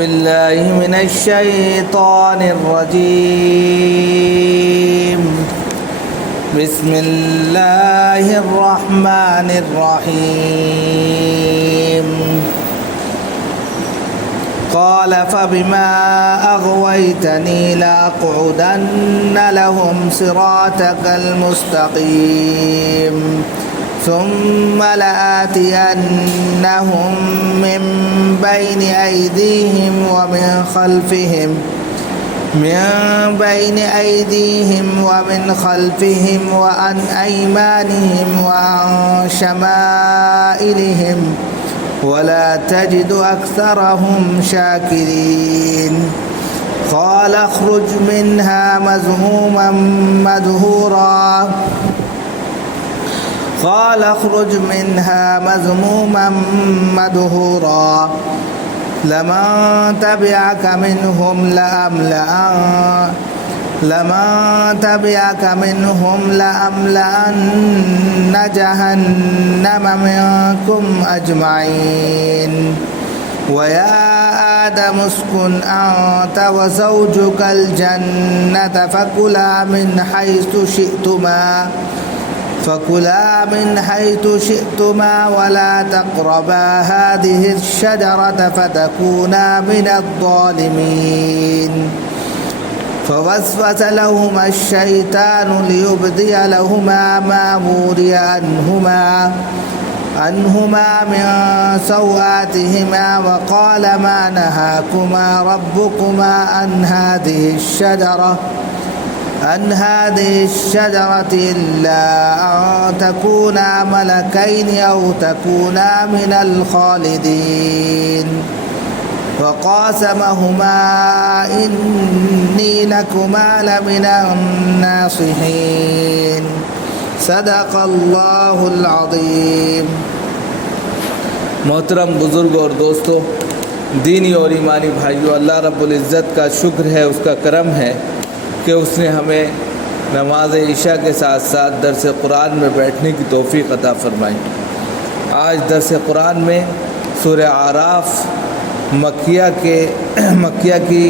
بالله من الشيطان الرجيم. بسم الله الرحمن الرحيم. قال فبما أغويتني لأقعدن لهم صراطك المستقيم ثم لآتينهم من بين أيديهم ومن خلفهم وعن أيمانهم وعن شمائلهم ولا تجد أكثرهم شاكرين. قال اخرج منها مذموما مدحورا لمن تبعك منهم لأملأن جهنم منكم أجمعين. ويا آدم اسكن أنت وزوجك الجنة فكلا من حيث شئتما ولا تقربا هذه الشجرة فتكونا من الظالمين. فوسوس لهما الشيطان ليبدي لهما ما وري عنهما من سوآتهما وقال ما نهاكما ربكما عن هذه الشجرة إلا أن تكونا ملكين أو تكونا من الخالدين. وقاسمهما إني لكما لمن الناصحين. صدق اللہ العظیم. محترم بزرگ اور دوستو، دینی اور ایمانی بھائیو، اللہ رب العزت کا شکر ہے، اس کا کرم ہے کہ اس نے ہمیں نماز عشاء کے ساتھ ساتھ درس قرآن میں بیٹھنے کی توفیق عطا فرمائی. آج درس قرآن میں سورہ اعراف مکیہ کی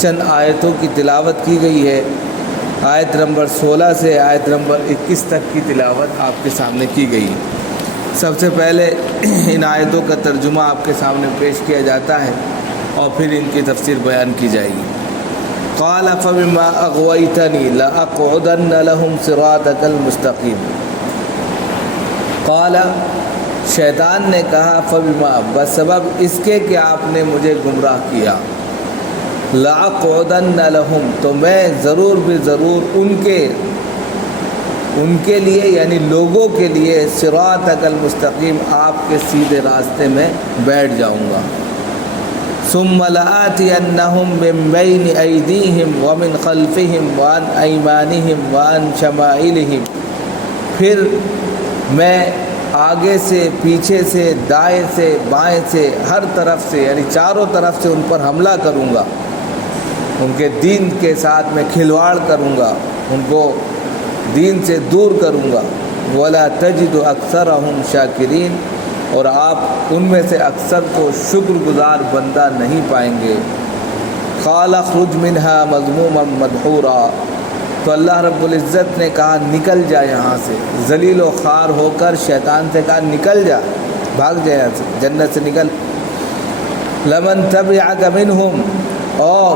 چند آیتوں کی تلاوت کی گئی ہے. آیت نمبر 16 سے آیت نمبر 21 تک کی تلاوت آپ کے سامنے کی گئی. سب سے پہلے ان آیتوں کا ترجمہ آپ کے سامنے پیش کیا جاتا ہے اور پھر ان کی تفسیر بیان کی جائے گی. قال فبما اغويتني لأقعدن لهم صراطك المستقيم. قال، شیطان نے کہا، فبما، بسبب اس کے کہ آپ نے مجھے گمراہ کیا، لأقعدن لهم، تو میں ضرور ان کے لیے یعنی لوگوں کے لیے صراطک المستقیم، آپ کے سیدھے راستے میں بیٹھ جاؤں گا. ثم لآتینہم من بین ایدیہم ومن خلفہم وعن ایمانہم وعن شمائلہم، پھر میں آگے سے، پیچھے سے، دائیں سے، بائیں سے، ہر طرف سے یعنی چاروں طرف سے ان پر حملہ کروں گا. ان کے دین کے ساتھ میں کھلواڑ کروں گا، ان کو دین سے دور کروں گا. ولا تجد اکثرہم شاکرین، اور آپ ان میں سے اکثر کو شکر گزار بندہ نہیں پائیں گے. قال اخرج منها مذموما مدحورا، تو اللہ رب العزت نے کہا نکل جا یہاں سے، ذلیل و خوار ہو کر شیطان سے کہا نکل جا، بھاگ جا یہاں سے، جنت سے نکل. لمن تبعک منہم، اور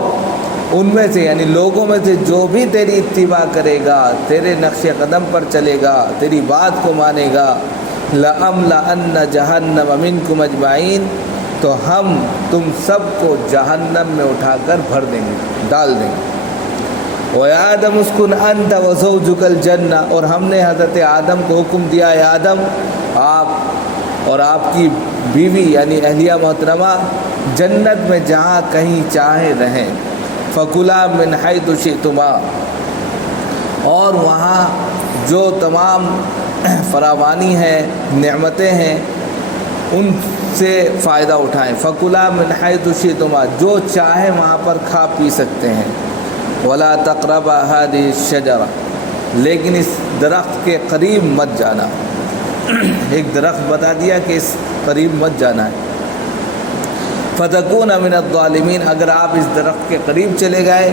ان میں سے یعنی لوگوں میں سے جو بھی تیری اتباع کرے گا، تیرے نقش قدم پر چلے گا، تیری بات کو مانے گا، لَأَمْلَأَنَّ جَهَنَّمَ مِنْكُمْ أَجْمَعِينَ، تو ہم تم سب کو جہنم میں اٹھا کر بھر دیں گے، ڈال دیں گے. وَيَا آدَمُ اسْكُنْ أَنْتَ وَزَوْجُكَ الْجَنَّةَ، اور ہم نے حضرت آدم کو حکم دیا، اے آدم، آپ اور آپ کی بیوی یعنی اہلیہ محترمہ جنت میں جہاں کہیں چاہے رہیں. فَكُلَا مِنْ حَيْثُ شِئْتُمَا، اور وہاں جو تمام فراوانی ہے، نعمتیں ہیں، ان سے فائدہ اٹھائیں. فَكُلَا مِنْ حَيْثُ شِئْتُمَا، جو چاہے وہاں پر کھا پی سکتے ہیں. وَلَا تَقْرَبَا هَذِهِ الشَّجَرَةَ، لیکن اس درخت کے قریب مت جانا. ایک درخت بتا دیا کہ اس قریب مت جانا ہے. فتکون من الظالمین، اگر آپ اس درخت کے قریب چلے گئے،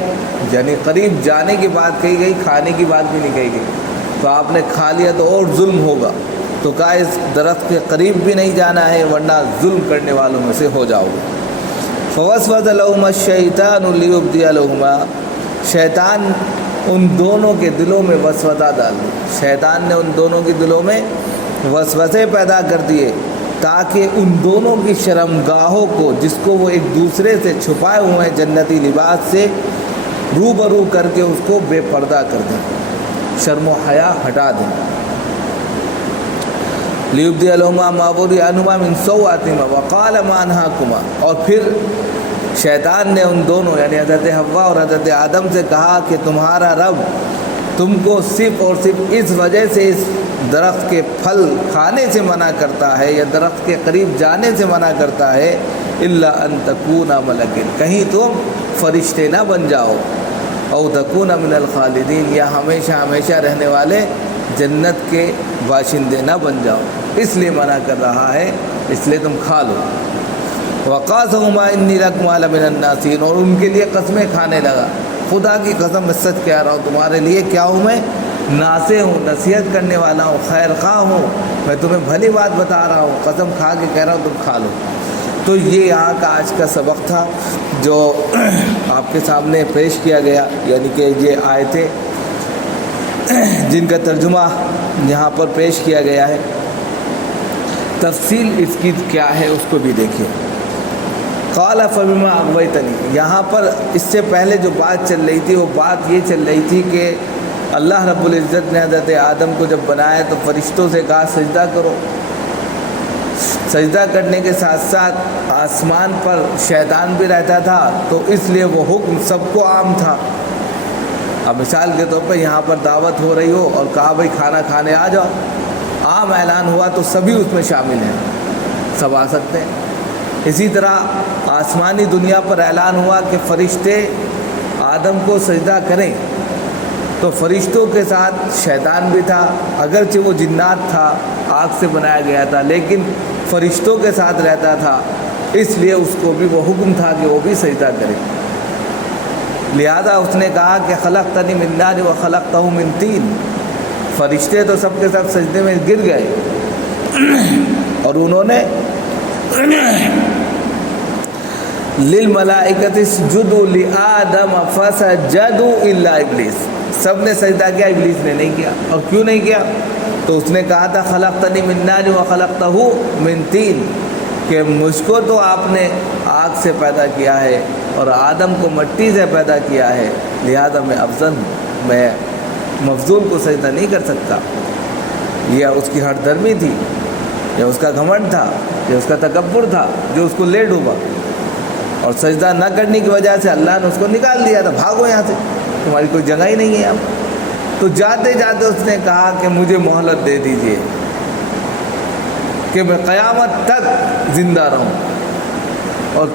یعنی قریب جانے کی بات کہی گئی، کھانے کی بات بھی نہیں کہی گئی، تو آپ نے کھا لیا تو اور ظلم ہوگا، تو کہا اس درخت کے قریب بھی نہیں جانا ہے ورنہ ظلم کرنے والوں میں سے ہو جاؤ گے۔ فوسوس لهما الشیطان لیبدی لهما، شیطان ان دونوں کے دلوں میں وسوسہ ڈال دی، شیطان نے ان دونوں کے دلوں میں وسوسے پیدا کر دیے تاکہ ان دونوں کی شرمگاہوں کو، جس کو وہ ایک دوسرے سے چھپائے ہوئے ہیں جنتی لباس سے، روبرو کر کے اس کو بے پردہ کر دیں، شرم و حیا ہٹا دیں۔ لیبدی لهما ما وري عنهما من سوءاتهما وقال ما انهاكما، اور پھر شیطان نے ان دونوں یعنی حضرت حوا اور حضرت آدم سے کہا کہ تمہارا رب تم کو صرف اور صرف اس وجہ سے اس درخت کے پھل کھانے سے منع کرتا ہے یا درخت کے قریب جانے سے منع کرتا ہے، الا ان تکونا ملکین، کہیں تم فرشتے نہ بن جاؤ، او تکونا من الخالدین، یا ہمیشہ ہمیشہ رہنے والے جنت کے باشندے نہ بن جاؤ، اس لیے منع کر رہا ہے، اس لیے تم کھا لو۔ وقاسمہما انی لکما لمن الناصحین، اور ان کے لیے قسمیں کھانے لگا، خدا کی قسم میں سچ کہہ رہا ہوں تمہارے لیے کیا ہوں میں، ناصح ہوں، نصیحت کرنے والا ہوں، خیر خواہ ہوں، میں تمہیں بھلی بات بتا رہا ہوں، قسم کھا کے کہہ رہا ہوں تم کھا لو۔ تو یہ یہاں کا آج کا سبق تھا جو آپ کے سامنے پیش کیا گیا، یعنی کہ یہ آیتیں جن کا ترجمہ یہاں پر پیش کیا گیا ہے، تفصیل اس کی کیا ہے اس کو بھی دیکھیے۔ قال فبما اغویتنی، یہاں پر اس سے پہلے جو بات چل رہی تھی وہ بات یہ چل رہی تھی کہ اللہ رب العزت نے حضرت آدم کو جب بنایا تو فرشتوں سے کہا سجدہ کرو، سجدہ کرنے کے ساتھ ساتھ آسمان پر شیطان بھی رہتا تھا تو اس لیے وہ حکم سب کو عام تھا۔ اب مثال کے طور پر یہاں پر دعوت ہو رہی ہو اور کہا بھائی کھانا کھانے آ جاؤ، عام اعلان ہوا تو سبھی اس میں شامل ہیں، سب آ سکتے ہیں۔ اسی طرح آسمانی دنیا پر اعلان ہوا کہ فرشتے آدم کو سجدہ کریں تو فرشتوں کے ساتھ شیطان بھی تھا، اگرچہ وہ جنات تھا، آگ سے بنایا گیا تھا، لیکن فرشتوں کے ساتھ رہتا تھا، اس لیے اس کو بھی وہ حکم تھا کہ وہ بھی سجدہ کرے۔ لہذا اس نے کہا کہ خلقتنی من نار و خلقتہ من طین، فرشتے تو سب کے سب سجدے میں گر گئے اور انہوں نے للملائکۃ اسجدوا لآدم فسجدوا الا ابلیس، سب نے سجدہ کیا، ابلیس نے نہیں کیا۔ اور کیوں نہیں کیا؟ تو اس نے کہا تھا خلقتنی من نار و خلقتہ من طین، کہ مجھ کو تو آپ نے آگ سے پیدا کیا ہے اور آدم کو مٹی سے پیدا کیا ہے، لہذا میں افضل ہوں، میں مفضول کو سجدہ نہیں کر سکتا۔ یہ اس کی ہٹ درمی تھی، یا اس کا گھمنڈ تھا، یا اس کا تکبر تھا جو اس کو لے ڈوبا، اور سجدہ نہ کرنے کی وجہ سے اللہ نے اس کو نکال دیا تھا، بھاگو یہاں سے، تمہاری کوئی جگہ ہی نہیں ہے یہاں۔ تو جاتے جاتے اس نے کہا کہ مجھے مہلت دے دیجئے کہ میں قیامت تک زندہ رہوں، اور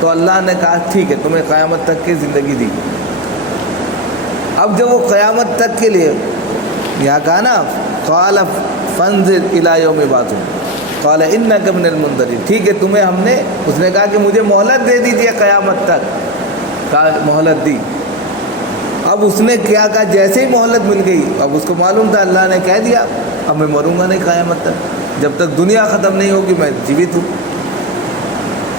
تو اللہ نے کہا ٹھیک ہے تمہیں قیامت تک کی زندگی دی۔ اب جب وہ قیامت تک کے لیے یہاں کہا نا قال فانظر الی یوم یبعثون قال انک من المنذرین، ٹھیک ہے تمہیں ہم نے، اس نے کہا کہ مجھے مہلت دے دیجیے قیامت تک، کہا مہلت دی۔ اب اس نے کیا کہا، جیسے ہی مہلت مل گئی، اب اس کو معلوم تھا اللہ نے کہہ دیا اب میں مروں گا نہیں قیامت تک، جب تک دنیا ختم نہیں ہوگی میں جیوت ہوں،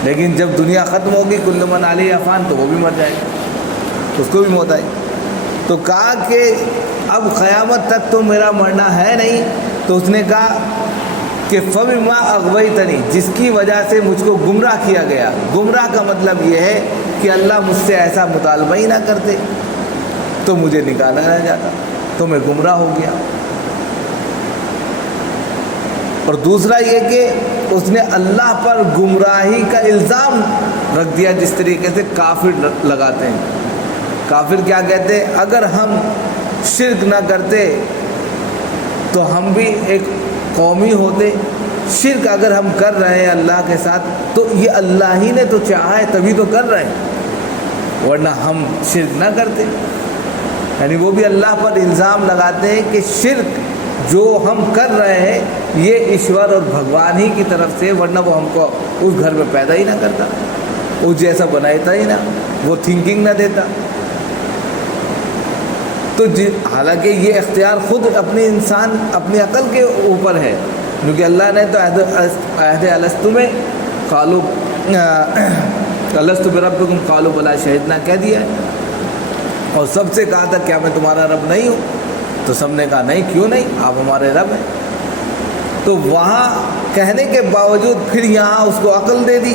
لیکن جب دنیا ختم ہوگی کل من علیہا فان، تو وہ بھی مر جائے گا، اس کو بھی موت آئی۔ تو کہا کہ اب قیامت تک تو میرا مرنا ہے نہیں، تو اس نے کہا کہ فبما اغویتنی، جس کی وجہ سے مجھ کو گمراہ کیا گیا۔ گمراہ کا مطلب یہ ہے کہ اللہ مجھ سے ایسا مطالبہ ہی نہ کرتے تو مجھے نکالا نہ جاتا، تو میں گمراہ ہو گیا۔ اور دوسرا یہ کہ اس نے اللہ پر گمراہی کا الزام رکھ دیا، جس طریقے سے کافر لگاتے ہیں۔ کافر کیا کہتے ہیں، اگر ہم شرک نہ کرتے تو ہم بھی ایک قومی ہوتے، شرک اگر ہم کر رہے ہیں اللہ کے ساتھ تو یہ اللہ ہی نے تو چاہا ہے تبھی تو کر رہے ہیں، ورنہ ہم شرک نہ کرتے۔ یعنی وہ بھی اللہ پر الزام لگاتے ہیں کہ شرک جو ہم کر رہے ہیں یہ ایشور اور بھگوان ہی کی طرف سے، ورنہ وہ ہم کو اس گھر میں پیدا ہی نہ کرتا، اس جیسا بناتا ہی نہ، وہ تھنکنگ نہ دیتا۔ تو حالانکہ یہ اختیار خود اپنے انسان اپنی عقل کے اوپر ہے، کیونکہ اللہ نے تو عہد الستو میں قالوا الستو بربکم قالوا بلی شہدنا کہہ دیا ہے، اور سب سے کہا تھا کیا میں تمہارا رب نہیں ہوں؟ تو سب نے کہا نہیں، کیوں نہیں، آپ ہمارے رب ہیں۔ تو وہاں کہنے کے باوجود پھر یہاں اس کو عقل دے دی،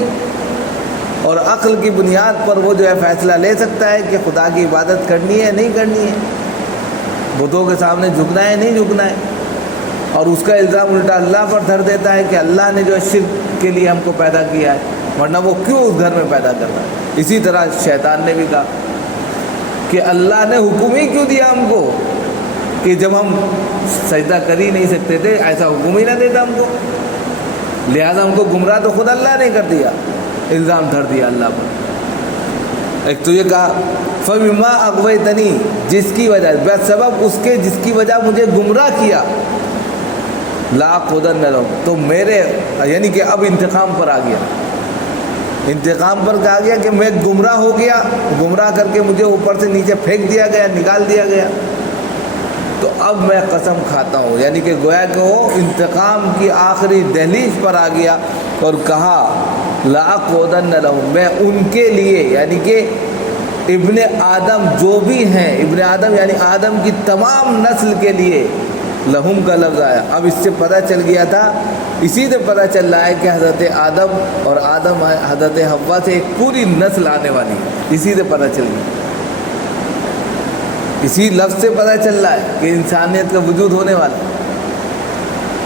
اور عقل کی بنیاد پر وہ جو ہے فیصلہ لے سکتا ہے کہ خدا کی عبادت کرنی ہے نہیں کرنی ہے، بتوں کے سامنے جھکنا ہے نہیں جھکنا ہے، اور اس کا الزام الٹا اللہ پر دھر دیتا ہے کہ اللہ نے جو ہے شرک کے لیے ہم کو پیدا کیا ہے، ورنہ وہ کیوں اس گھر میں پیدا کر رہا ہے۔ اسی طرح شیطان نے بھی کہا کہ اللہ نے حکم ہی کیوں دیا ہم کو کہ جب ہم سجدہ کر ہی نہیں سکتے تھے، ایسا حکم ہی نہ دیتا ہم کو، لہذا ہم کو گمراہ تو خود اللہ نے کر دیا، الزام دھر دیا اللہ پر۔ ایک تو یہ کہا فَبِمَا أَغْوَيْتَنِي، جس کی وجہ سبب اس کے جس کی وجہ مجھے گمراہ کیا، لَأَقْعُدَنَّ لَهُمْ، تو میرے یعنی کہ اب انتقام پر آ گیا، انتقام پر کہا گیا کہ میں گمراہ ہو گیا، گمراہ کر کے مجھے اوپر سے نیچے پھینک دیا گیا، نکال دیا گیا، تو اب میں قسم کھاتا ہوں، یعنی کہ گویا کہ وہ انتقام کی آخری دہلیز پر آ گیا اور کہا لَأَقْعُدَنَّ لَهُمْ، میں ان کے لیے یعنی کہ ابن آدم جو بھی ہیں، ابن آدم یعنی آدم کی تمام نسل کے لیے لہم کا لفظ آیا۔ اب اس سے پتہ چل گیا تھا، اسی سے پتہ چل رہا ہے کہ حضرت آدم اور آدم حضرت حوا سے ایک پوری نسل آنے والی ہے، اسی سے پتہ چل گیا، اسی لفظ سے پتہ چل رہا ہے کہ انسانیت کا وجود ہونے والا،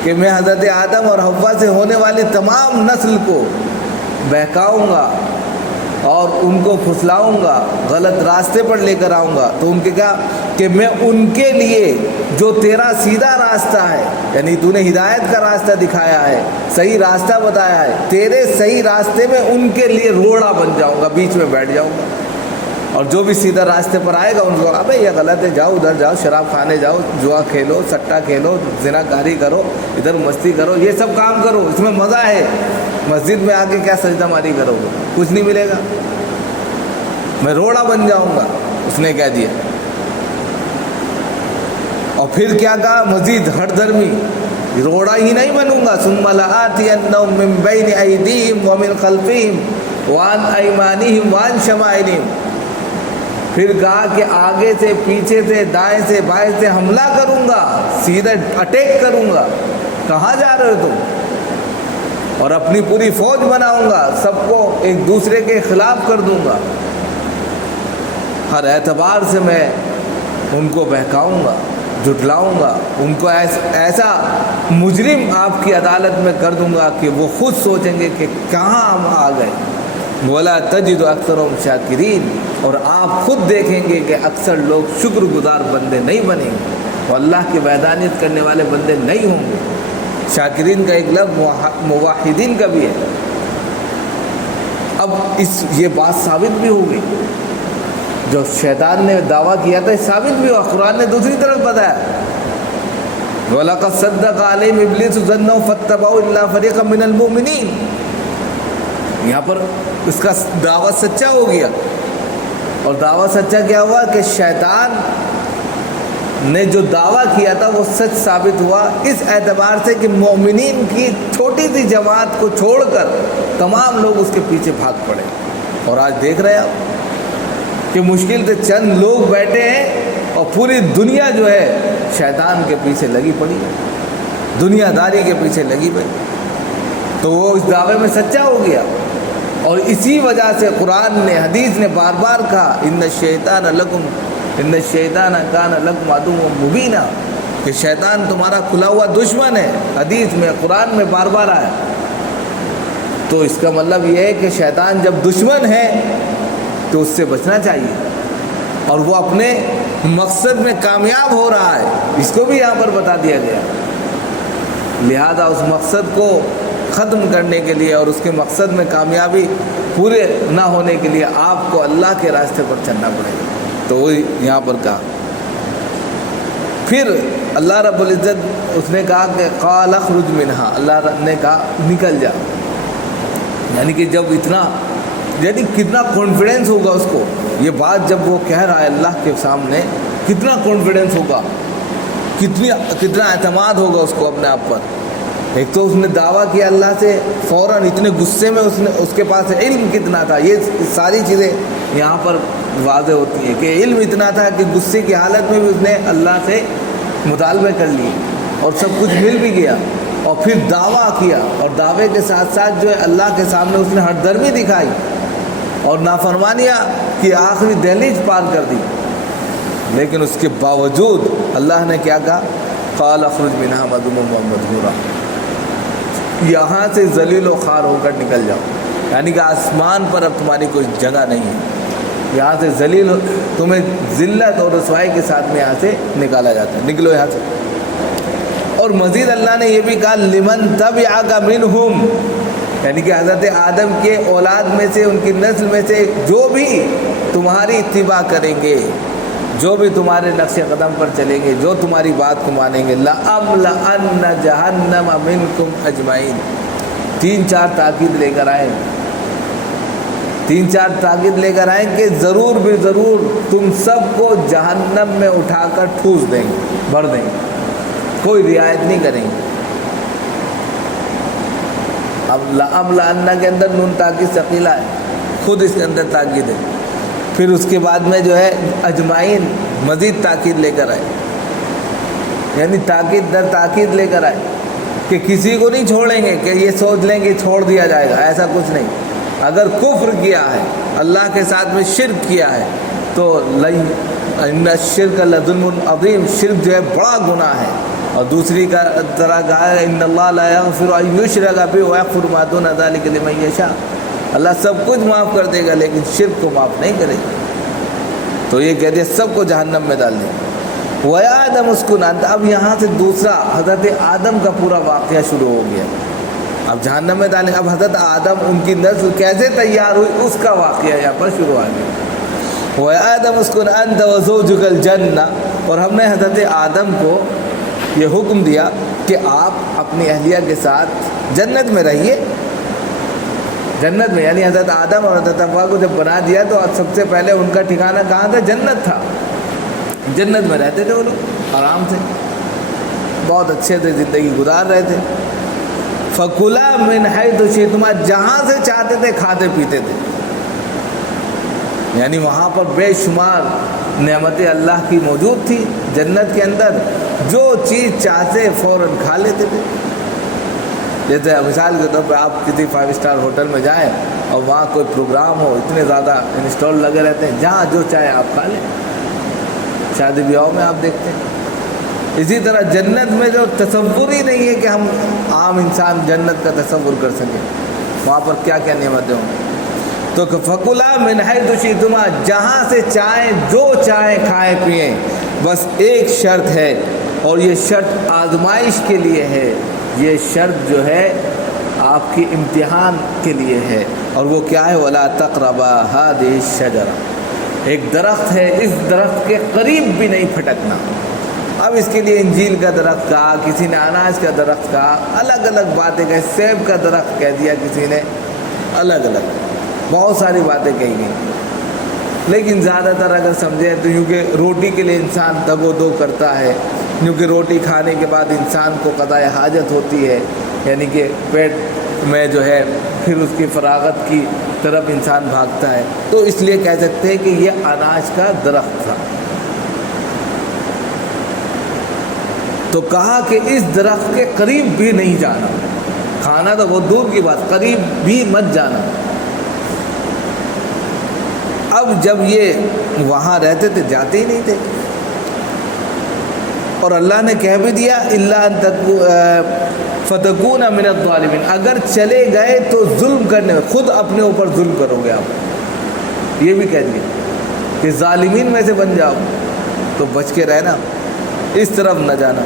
کہ میں حضرت آدم اور حوا سے ہونے والی تمام نسل کو بہکاؤں گا اور ان کو پھسلاؤں گا، غلط راستے پر لے کر آؤں گا۔ تو ان کے کہا کہ میں ان کے لیے جو تیرا سیدھا راستہ ہے، یعنی تو نے ہدایت کا راستہ دکھایا ہے، صحیح راستہ بتایا ہے، تیرے صحیح راستے میں ان کے لیے روڑا بن جاؤں گا، بیچ میں بیٹھ جاؤں گا، اور جو بھی سیدھا راستے پر آئے گا ان کو ابے یہ غلط ہے، جاؤ ادھر جاؤ، شراب کھانے جاؤ، جوا کھیلو، سٹا کھیلو، زنا کاری کرو، ادھر مستی کرو، یہ سب کام کرو، اس میں مزہ ہے، مسجد میں آ کے کیا سجدہ ماری کرو گے، کچھ نہیں ملے گا، میں روڑا بن جاؤں گا، اس نے کہہ دیا۔ اور پھر کیا کہا مزید ہٹ دھرمی، روڑا ہی نہیں بنوں گا، ثم لآتینہم من بین ایدیہم ومن خلفہم وعن ایمانہم وعن شمائلہم، پھر کہا کہ آگے سے، پیچھے سے، دائیں سے، بائیں سے حملہ کروں گا، سیدھے اٹیک کروں گا۔ کہاں جا رہے ہو تم؟ اور اپنی پوری فوج بناؤں گا، سب کو ایک دوسرے کے خلاف کر دوں گا، ہر اعتبار سے میں ان کو بہکاؤں گا، جھٹلاؤں گا، ان کو ایسا مجرم آپ کی عدالت میں کر دوں گا کہ وہ خود سوچیں گے کہ کہاں ہم آ گئے۔ وَلَا تَجِدُ أَكْثَرَهُمْ شَاكِرِينَ، اور آپ خود دیکھیں گے کہ اکثر لوگ شکر گزار بندے نہیں بنیں گے، وہ اللہ کی وحدانیت کرنے والے بندے نہیں ہوں گے۔ شاکرین کا ایک لفظ موحدین کا بھی ہے۔ اب یہ بات ثابت بھی ہو گئی، جو شیطان نے دعویٰ کیا تھا ثابت بھی ہوا، قرآن نے دوسری طرف بتایا وَلَقَدْ صَدَّقَ عَلَيْهِمْ إِبْلِيسُ ظَنَّهُ فَاتَّبَعُوا إِلَّا فَرِيقًا مِّنَ الْمُؤْمِنِينَ، یہاں پر اس کا دعویٰ سچا ہو گیا، اور دعویٰ سچا کیا ہوا کہ شیطان نے جو دعویٰ کیا تھا وہ سچ ثابت ہوا، اس اعتبار سے کہ مومنین کی چھوٹی سی جماعت کو چھوڑ کر تمام لوگ اس کے پیچھے بھاگ پڑے، اور آج دیکھ رہے ہیں آپ کہ مشکل سے چند لوگ بیٹھے ہیں اور پوری دنیا جو ہے شیطان کے پیچھے لگی پڑی ہے، دنیا داری کے پیچھے لگی پڑی، تو وہ اس دعوے میں سچا ہو گیا۔ اور اسی وجہ سے قرآن نے، حدیث نے بار بار کہا ان الشیطان کان لکم عدوا مبینا، کہ شیطان تمہارا کھلا ہوا دشمن ہے، حدیث میں، قرآن میں بار بار آیا۔ تو اس کا مطلب یہ ہے کہ شیطان جب دشمن ہے تو اس سے بچنا چاہیے، اور وہ اپنے مقصد میں کامیاب ہو رہا ہے، اس کو بھی یہاں پر بتا دیا گیا، لہذا اس مقصد کو ختم کرنے کے لیے اور اس کے مقصد میں کامیابی پورے نہ ہونے کے لیے آپ کو اللہ کے راستے پر چلنا پڑے گا۔ تو وہ یہاں پر کہا، پھر اللہ رب العزت اس نے کہا کہ قال اخرج منہا، اللہ نے کہا نکل جا. یعنی کہ جب اتنا، یعنی کتنا کانفیڈنس ہوگا اس کو یہ بات جب وہ کہہ رہا ہے اللہ کے سامنے، کتنا کانفیڈنس ہوگا، کتنا اعتماد ہوگا اس کو اپنے آپ پر. ایک تو اس نے دعویٰ کیا اللہ سے فوراً، اتنے غصے میں اس کے پاس علم کتنا تھا. یہ ساری چیزیں یہاں پر واضح ہوتی ہیں کہ علم اتنا تھا کہ غصے کی حالت میں بھی اس نے اللہ سے مطالبے کر لیے اور سب کچھ مل بھی گیا. اور پھر دعویٰ کیا، اور دعوے کے ساتھ ساتھ جو ہے اللہ کے سامنے اس نے ہردرمی دکھائی اور نافرمانیاں کی آخری دہلیز پار کر دی. لیکن اس کے باوجود اللہ نے کیا کہا؟ قال اخرج منہا مذموما مدحورا، یہاں سے ذلیل و خوار ہو کر نکل جاؤ. یعنی کہ آسمان پر اب تمہاری کوئی جگہ نہیں ہے، یہاں سے ذلیل، تمہیں ذلت اور رسوائی کے ساتھ میں یہاں سے نکالا جاتا ہے، نکلو یہاں سے. اور مزید اللہ نے یہ بھی کہا لمن تبعک منہم، یعنی کہ حضرت آدم کے اولاد میں سے، ان کی نسل میں سے جو بھی تمہاری اتباع کریں گے، جو بھی تمہارے نقش قدم پر چلیں گے، جو تمہاری بات کو مانیں گے، لَأَمْلَأَنَّ جَهَنَّمَ مِنْكُمْ أَجْمَعِينَ. 3-4 تاکید لے کر آئے، 3-4 تاکید لے کر آئیں کہ ضرور بھی ضرور تم سب کو جہنم میں اٹھا کر ٹھوس دیں گے، بھر دیں گے، کوئی رعایت نہیں کریں گے. اب لَأَمْلَأَنَّ کے اندر نون تاکید ثقیلہ ہے، خود اس کے اندر تاکید ہے. پھر اس کے بعد میں جو ہے اجمعین مزید تاکید لے کر آئے، یعنی تاکید در تاکید لے کر آئے کہ کسی کو نہیں چھوڑیں گے کہ یہ سوچ لیں کہ چھوڑ دیا جائے گا، ایسا کچھ نہیں. اگر کفر کیا ہے، اللہ کے ساتھ میں شرک کیا ہے، تو ان الشرک لظلم عظیم، شرک جو ہے بڑا گناہ ہے. اور دوسری کا طرح کہا ہے ان اللہ لا یغفر ان یشرک بہ ویغفر ما دون ذلک لمن یشاء، اللہ سب کچھ معاف کر دے گا لیکن شرک کو معاف نہیں کرے گا. تو یہ کہہ دیا سب کو جہنم میں ڈال دیں. وَيَا آدَمُ اسْكُنْ أَنْتَ، اب یہاں سے دوسرا حضرت آدم کا پورا واقعہ شروع ہو گیا. اب جہنم میں ڈالیں، اب حضرت آدم ان کی نسل کیسے تیار ہوئی اس کا واقعہ یہاں پر شروع آ گیا. وَيَا آدَمُ اسْكُنْ أَنْتَ وَزَوْجُكَ الْجَنَّةَ، اور ہم نے حضرت آدم کو یہ حکم دیا کہ آپ اپنی اہلیہ کے ساتھ جنت میں رہیے. جنت میں، یعنی حضرت آدم اور حضرت حوا کو جب بنا دیا تو سب سے پہلے ان کا ٹھکانہ کہاں تھا؟ جنت تھا. جنت میں رہتے تھے وہ لوگ آرام سے، بہت اچھے سے زندگی گزار رہے تھے. فَكُلَا مِنْ حَيْثُ شِئْتُمَا، جہاں سے چاہتے تھے کھاتے پیتے تھے. یعنی وہاں پر بے شمار نعمتیں اللہ کی موجود تھی جنت کے اندر، جو چیز چاہتے فوراً کھا لیتے تھے. جیسے مثال کے طور پہ آپ کسی 5 اسٹار ہوٹل میں جائیں اور وہاں کوئی پروگرام ہو، اتنے زیادہ انسٹال لگے رہتے ہیں، جہاں جو چاہے آپ کھا لیں. شادی بیاہوں میں آپ دیکھتے ہیں. اسی طرح جنت میں جو تصور ہی نہیں ہے کہ ہم عام انسان جنت کا تصور کر سکیں، وہاں پر کیا کیا نعمتیں ہوں. تو فَكُلَا مِنْ حَيْثُ شِئْتُمَا، جہاں سے چاہیں جو چاہیں کھائیں پئیں. بس ایک شرط ہے، اور یہ شرط آزمائش کے لیے ہے، یہ شرط جو ہے آپ کی امتحان کے لیے ہے. اور وہ کیا ہے؟ وَلَا تَقْرَبَا هَٰذِهِ الشَّجَرَةَ، ایک درخت ہے، اس درخت کے قریب بھی نہیں پھٹکنا. اب اس کے لیے انجیل کا درخت کہا، کسی نے اناج کا درخت کہا، الگ الگ باتیں کہیں، سیب کا درخت کہہ دیا کسی نے، الگ الگ بہت ساری باتیں کہی گئی. لیکن زیادہ تر اگر سمجھیں تو یوں کہ روٹی کے لیے انسان دگ و دو کرتا ہے، کیونکہ روٹی کھانے کے بعد انسان کو قضائے حاجت ہوتی ہے، یعنی کہ پیٹ میں جو ہے پھر اس کی فراغت کی طرف انسان بھاگتا ہے. تو اس لیے کہہ سکتے ہیں کہ یہ اناج کا درخت تھا. تو کہا کہ اس درخت کے قریب بھی نہیں جانا، کھانا تو بہت دور کی بات، قریب بھی مت جانا. اب جب یہ وہاں رہتے تھے جاتے ہی نہیں تھے، اور اللہ نے کہہ بھی دیا الا ان فتکون من الظالمین، اگر چلے گئے تو ظلم کرنے میں، خود اپنے اوپر ظلم کرو گے آپ. یہ بھی کہہ دیا کہ ظالمین میں سے بن جاؤ، تو بچ کے رہنا، اس طرف نہ جانا.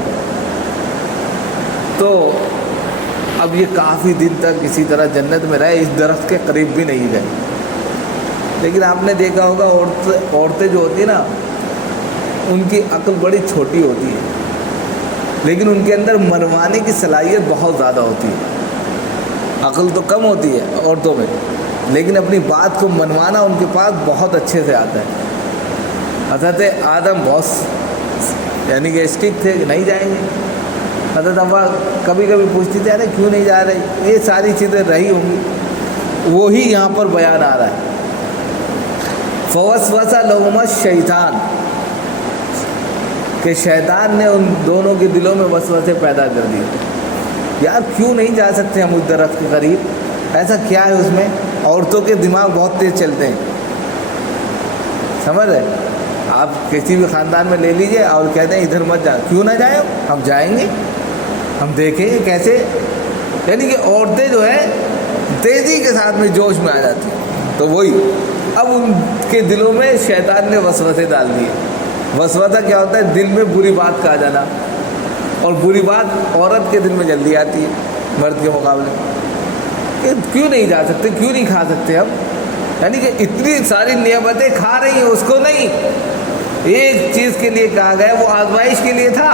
تو اب یہ کافی دن تک اسی طرح جنت میں رہے، اس درخت کے قریب بھی نہیں گئے. لیکن آپ نے دیکھا ہوگا عورتیں جو ہوتی ہیں نا، ان کی عقل بڑی چھوٹی ہوتی ہے، لیکن ان کے اندر منوانے کی صلاحیت بہت زیادہ ہوتی ہے۔ عقل تو کم ہوتی ہے عورتوں میں، لیکن اپنی بات کو منوانا ان کے پاس بہت اچھے سے آتا ہے۔ حضرت آدم بہت یعنی کہ اسٹرکٹ تھے کہ نہیں جائیں گے۔ حضرت حوا کبھی کبھی پوچھتی تھی ارے کیوں نہیں جا رہی، یہ ساری چیزیں رہی ہوں گی، وہی یہاں پر بیان آ رہا ہے۔ فوسوس لہما الشیطان، کہ شیطان نے ان دونوں کے دلوں میں وسوسے پیدا کر دیے، یار کیوں نہیں جا سکتے ہم اس درخت کے قریب، ایسا کیا ہے اس میں؟ عورتوں کے دماغ بہت تیز چلتے ہیں، سمجھ رہے؟ آپ کسی بھی خاندان میں لے لیجئے اور کہتے ہیں ادھر مت جا، کیوں نہ جائیں؟ ہم جائیں گے، ہم دیکھیں گے کیسے، یعنی کہ عورتیں جو ہے تیزی کے ساتھ میں جوش میں آ جاتی ہیں۔ تو وہی اب ان کے دلوں میں شیطان نے وسوسے ڈال دیے۔ وسوسہ کیا ہوتا ہے؟ دل میں بری بات کا آ جانا، اور بری بات عورت کے دل میں جلدی آتی ہے مرد کے مقابلے، کہ کیوں نہیں جا سکتے، کیوں نہیں کھا سکتے ہم، یعنی کہ اتنی ساری نعمتیں کھا رہی ہیں، اس کو نہیں، ایک چیز کے لیے کہا گیا وہ آزمائش کے لیے تھا۔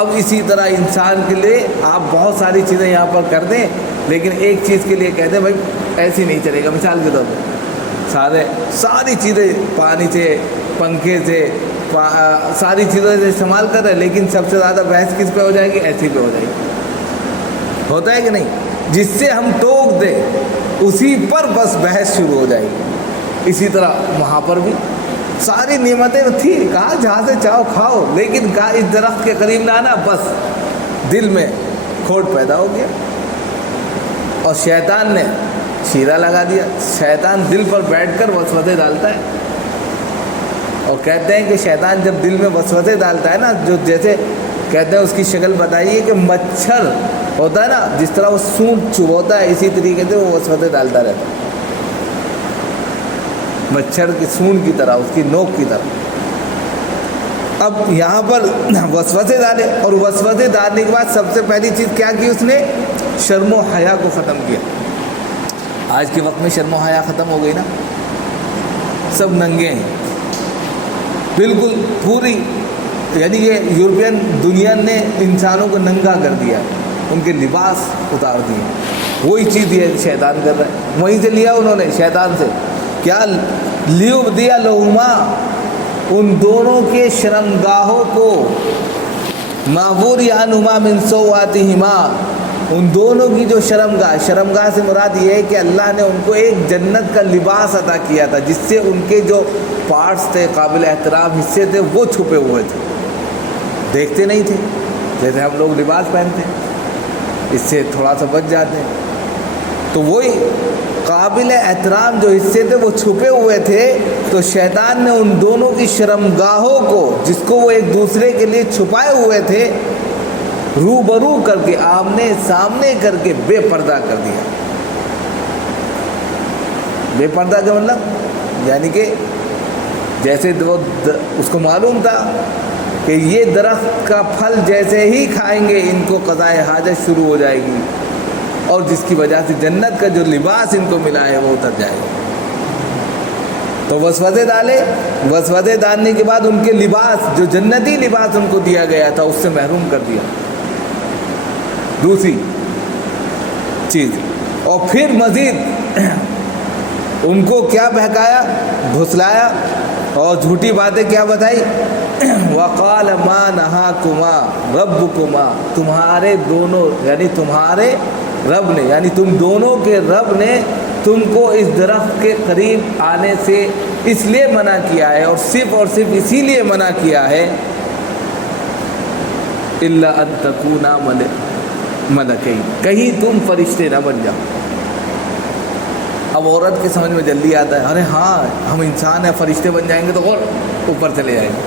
اب اسی طرح انسان کے لیے آپ بہت ساری چیزیں یہاں پر کر دیں، لیکن ایک چیز کے لیے کہہ دیں بھائی ایسی نہیں چلے گا۔ مثال کے طور پر ساری چیزیں پانی سے، پنکھے سے، ساری چیزوں سے استعمال کر رہے ہیں، لیکن سب سے زیادہ بحث کس پہ ہو جائے گی؟ ایسی پہ ہو جائے گی، ہوتا ہے کہ نہیں؟ جس سے ہم ٹوک دیں اسی پر بس بحث شروع ہو جائے گی۔ اسی طرح وہاں پر بھی ساری نعمتیں تھی، کہا جہاں سے چاہو کھاؤ، لیکن کہا اس درخت کے قریب نہ آنا، بس دل میں کھوٹ پیدا ہو گیا، اور شیطان نے شیرہ لگا دیا۔ شیطان دل پر بیٹھ کر وسوسے ڈالتا ہے، اور کہتے ہیں کہ شیطان جب دل میں وسوسے ڈالتا ہے نا، جو جیسے کہتے ہیں اس کی شکل بتائیے کہ مچھر ہوتا ہے نا، جس طرح وہ سونٹ چبوتا ہے، اسی طریقے سے وہ وسوسے ڈالتا رہتا ہے، مچھر کی سونٹ کی طرح، اس کی نوک کی طرح۔ اب یہاں پر وسوسے ڈالے، اور وسوسے ڈالنے کے بعد سب سے پہلی چیز کیا کی اس نے؟ شرم و حیا کو ختم کیا۔ آج کے وقت میں شرم و حیا ختم ہو گئی نا، سب ننگے ہیں بالکل، پوری یعنی کہ یورپین دنیا نے انسانوں کو ننگا کر دیا، ان کے لباس اتار دیے۔ وہی چیز یہ شیطان کر رہا ہے، وہیں سے لیا انہوں نے شیطان سے، کیا لیبدی لہما، ان دونوں کے شرمگاہوں کو، معبوری عنہما من سوآتہما، ان دونوں کی جو شرمگاہ سے مراد یہ ہے کہ اللہ نے ان کو ایک جنت کا لباس عطا کیا تھا، جس سے ان کے جو پارٹس تھے، قابل احترام حصے تھے، وہ چھپے ہوئے تھے، دیکھتے نہیں تھے، جیسے ہم لوگ لباس پہنتے ہیں اس سے تھوڑا سا بچ جاتے ہیں، تو وہی قابل احترام جو حصے تھے وہ چھپے ہوئے تھے، تو شیطان نے ان دونوں کی شرمگاہوں کو، جس کو وہ ایک دوسرے کے لیے چھپائے ہوئے تھے، روبرو کر کے، آمنے سامنے کر کے بے پردہ کر دیا۔ بے پردہ کا مطلب یعنی کہ جیسے وہ اس کو معلوم تھا کہ یہ درخت کا پھل جیسے ہی کھائیں گے ان کو قضائے حاجت شروع ہو جائے گی، اور جس کی وجہ سے جنت کا جو لباس ان کو ملا ہے وہ اتر جائے گا۔ تو وسوسے ڈالے، وسوسے ڈالنے کے بعد ان کے لباس، جو جنتی لباس ان کو دیا گیا تھا، اس سے محروم کر دیا۔ دوسری چیز، اور پھر مزید ان کو کیا بہکایا، بھسلایا، اور جھوٹی باتیں کیا بتائی، وقال ما نہاکما ربکما، تمہارے دونوں یعنی تمہارے رب نے، یعنی تم دونوں کے رب نے تم کو اس درخت کے قریب آنے سے اس لیے منع کیا ہے، اور صرف اسی لیے منع کیا ہے، الا ان تکونا ملکین، کہیں تم فرشتے نہ بن جاؤ۔ اب عورت کے سمجھ میں جلدی آتا ہے، ارے ہاں ہم انسان ہیں، فرشتے بن جائیں گے تو اور اوپر چلے جائیں گے۔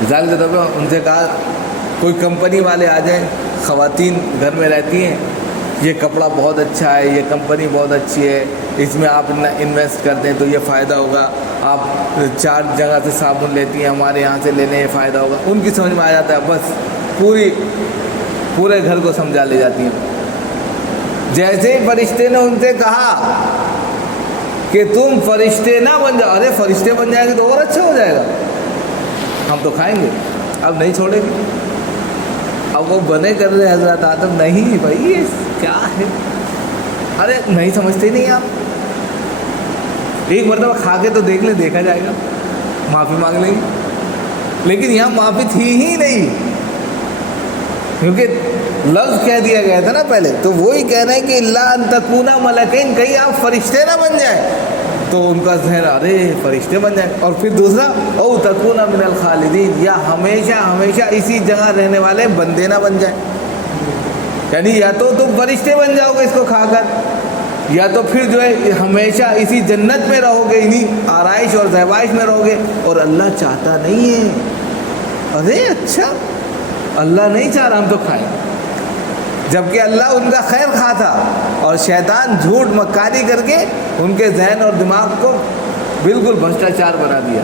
مثال کے طور پر ان سے کہا کوئی کمپنی والے آ جائیں، خواتین گھر میں رہتی ہیں، یہ کپڑا بہت اچھا ہے، یہ کمپنی بہت اچھی ہے، اس میں آپ انویسٹ کر دیں تو یہ فائدہ ہوگا، آپ 4 جگہ سے صابن لیتی ہیں، ہمارے یہاں سے لینے یہ فائدہ ہوگا۔ ان کی سمجھ میں آ جاتا ہے، بس پورے گھر کو سمجھا لے جاتی ہیں۔ جیسے ہی فرشتے نے ان سے کہا کہ کہ تم فرشتے نہ بن جاؤ. ارے فرشتے بن جائیں گے تو اور اچھا ہو جائے گا, ہم تو کھائیں گے. اب نہیں چھوڑے گی. اب وہ بنے کر رہے حضرت آدم, نہیں بھائی یہ کیا ہے, ارے نہیں سمجھتے نہیں آپ, ایک مرتبہ کھا کے تو دیکھ لیں, دیکھا جائے گا, معافی مانگ لیں گے. لیکن یہاں معافی تھی ہی نہیں, کیونکہ لفظ کہہ دیا گیا تھا نا پہلے. تو وہی کہہ رہے ہیں کہ الا ان تکونا ملکین, کہیں آپ فرشتے نہ بن جائیں. تو ان کا ذہن ارے فرشتے بن جائیں. اور پھر دوسرا او تکونا من الخالدین, یا ہمیشہ ہمیشہ اسی جگہ رہنے والے بندے نہ بن جائیں. یعنی یا تو تم فرشتے بن جاؤ گے اس کو کھا کر, یا تو پھر جو ہے ہمیشہ اسی جنت میں رہو گے, انہی آرائش اور زیبائش میں رہو گے. اور اللہ چاہتا نہیں ہے. ارے اچھا اللہ نہیں چاہ رہا ہم تو کھائیں, جبکہ اللہ ان کا خیر خواہ تھا, اور شیطان جھوٹ مکاری کر کے ان کے ذہن اور دماغ کو بالکل بھرشٹاچار بنا دیا,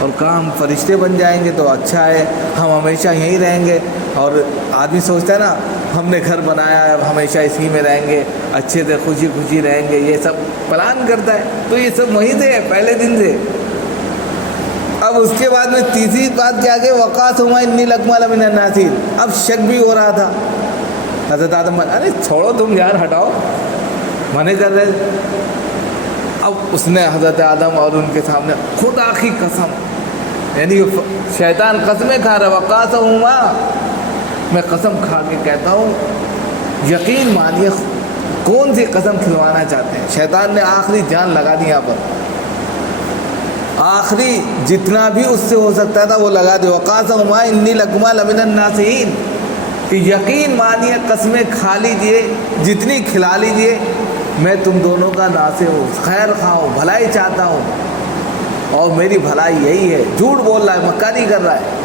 اور کہا ہم فرشتے بن جائیں گے تو اچھا ہے, ہم ہمیشہ یہیں رہیں گے. اور آدمی سوچتا ہے نا ہم نے گھر بنایا ہے, ہمیشہ اسی میں رہیں گے, اچھے سے خوشی خوشی رہیں گے, یہ سب پلان کرتا ہے. تو یہ سب وہیں سے ہے پہلے دن سے. اب اس کے بعد میں تیسری بات کیا کہ وقاسما انی لکما لمن الناسین. اب شک بھی ہو رہا تھا حضرت آدم, ارے چھوڑو تم یار, ہٹاؤ, منع کر رہے. اب اس نے حضرت آدم اور ان کے سامنے خدا کی قسم, یعنی شیطان قسمیں کھا رہا, وقاسما, میں قسم کھا کے کہتا ہوں, یقین مانیے کون سی قسم کھلوانا چاہتے ہیں. شیطان نے آخری جان لگا دی یہاں پر, آخری جتنا بھی اس سے ہو سکتا تھا وہ لگا دے. وقاسما انی لکما لمن الناسین, کہ یقین مانیے قسمیں کھا لیجئے, جتنی کھلا لیجئے, میں تم دونوں کا ناصح ہوں, خیر خواہ ہوں, بھلائی چاہتا ہوں, اور میری بھلائی یہی ہے. جھوٹ بول رہا ہے, مکاری کر رہا ہے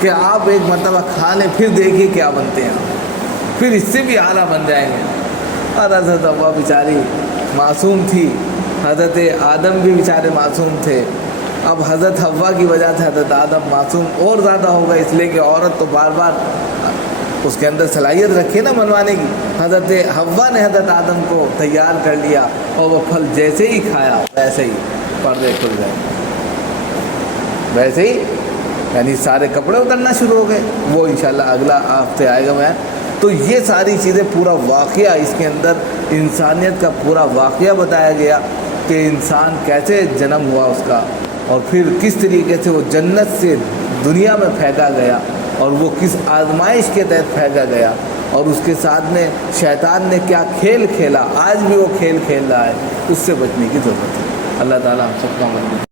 کہ آپ ایک مرتبہ کھا لیں, پھر دیکھیے کیا بنتے ہیں, پھر اس سے بھی اعلیٰ بن جائیں گے. اور حضرت حوا بیچاری معصوم تھی, حضرت آدم بھی بیچارے معصوم تھے. اب حضرت حوا کی وجہ سے حضرت آدم معصوم اور زیادہ ہوگا, اس لیے کہ عورت تو بار بار اس کے اندر صلاحیت رکھے نا منوانے کی. حضرت حوا نے حضرت آدم کو تیار کر لیا, اور وہ پھل جیسے ہی کھایا ویسے ہی پردے کھل گئے, ویسے ہی یعنی سارے کپڑے اترنا شروع ہو گئے. وہ انشاءاللہ اگلا ہفتے آئے گا میں. تو یہ ساری چیزیں, پورا واقعہ اس کے اندر انسانیت کا پورا واقعہ بتایا گیا کہ انسان کیسے جنم ہوا اس کا, اور پھر کس طریقے سے وہ جنت سے دنیا میں پھینکا گیا, اور وہ کس آزمائش کے تحت پھینکا گیا, اور اس کے ساتھ میں شیطان نے کیا کھیل کھیلا, آج بھی وہ کھیل کھیل رہا ہے. اس سے بچنے کی ضرورت ہے. اللہ تعالیٰ ہم سب کا مدد